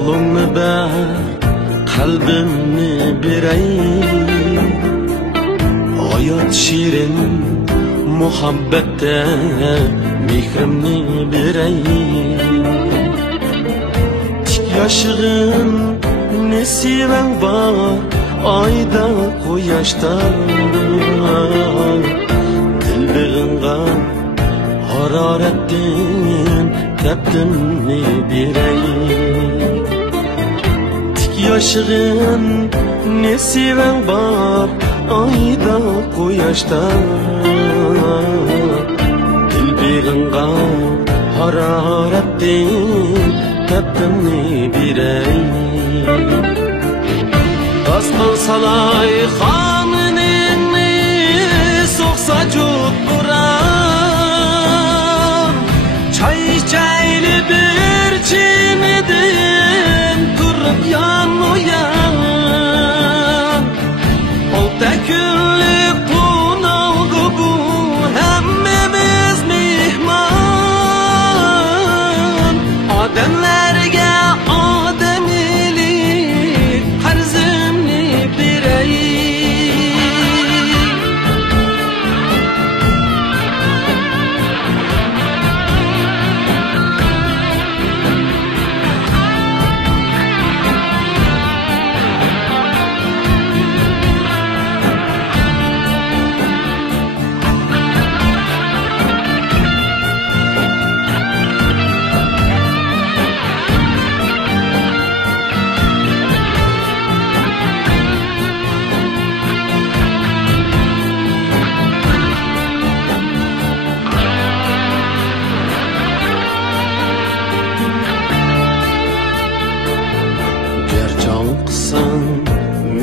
Kolunu ber, kalbimni berey. Hayat şirin, muhabbette mehrimni berey. Tik yaşığın nesiben var, ayda quyoshda. Dilbig'inga haroratdan tepdimni berey. Tik yaşığın nesiben var, ayda quyoshda. Dilbig'inga haroratdan tepdimni berey. Dastan salay xonini so'qsa jo'q buram. Çay içayli bir chimidim turib yan-u-yan. Olta kunlik qo'nog'i bu, hammamiz mehmon. Odamlarga odamiylik qarzimni berey.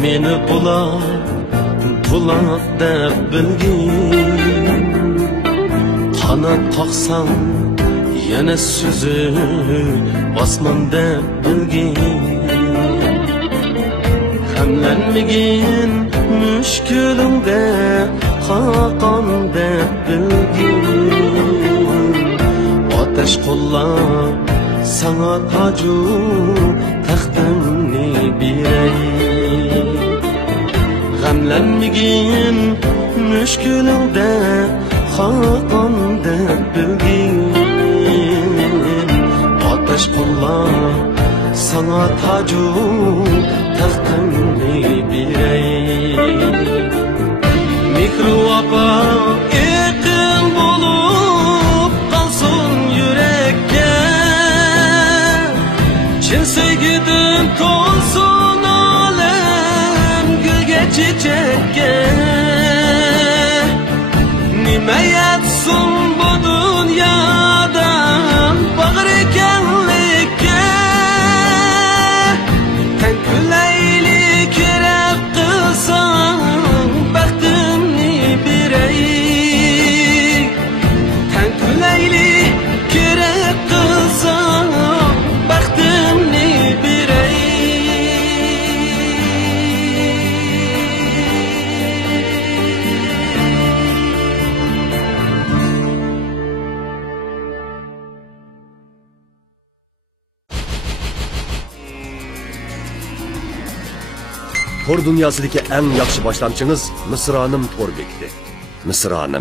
Meni bulaq deb bilgin. Qanot qoqsam yana suzib bosman deb bilgin. Hamlanmagin mushkulimda qaqon deb bilgin. Otash qo'llab sana taju taxtimni berey. G'amlanmagin mushkulimda xaqon deb bilgin. Otash qo'llab sana taju taxtimni berey. Mehru opa yaqin bo'lib qolsin yurakka. Chin sevgidim to'lsin olam gulga chechakka. Nima yetsin bu dunyoda bag'ri ekanlikka. Tan kulayli kerak qilsam baxtimni berey. Tan kulayli kerak qilsam baxtimni berey. Tor dunyosidagi eng yaxshi boshlamchingiz Misronim To'rbekdi. Misronim